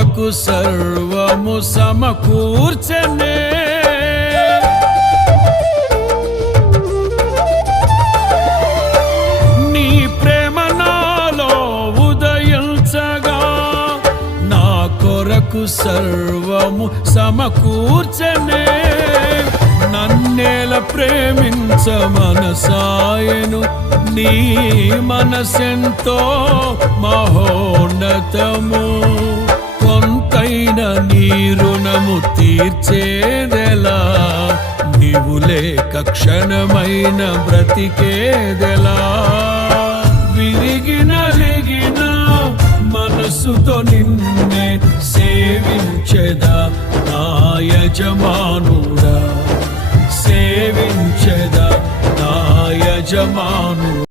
కొరకు సర్వము సమకూర్చనే. నీ ప్రేమ నాలో ఉదయించగా నా కొరకు సర్వము సమకూర్చనే. నన్నేల ప్రేమించ మనసాయను, నీ మనసెంతో మహోన్నతము. కొంతైన నీ రుణము తీర్చేదెలా, నీవు లేక క్షణమైన బ్రతికేదెలా. విరిగిన లిగిన మనసుతో నిన్నే సేవించెదా నా యజమానుడా, సేవించెదా నా యజమాను.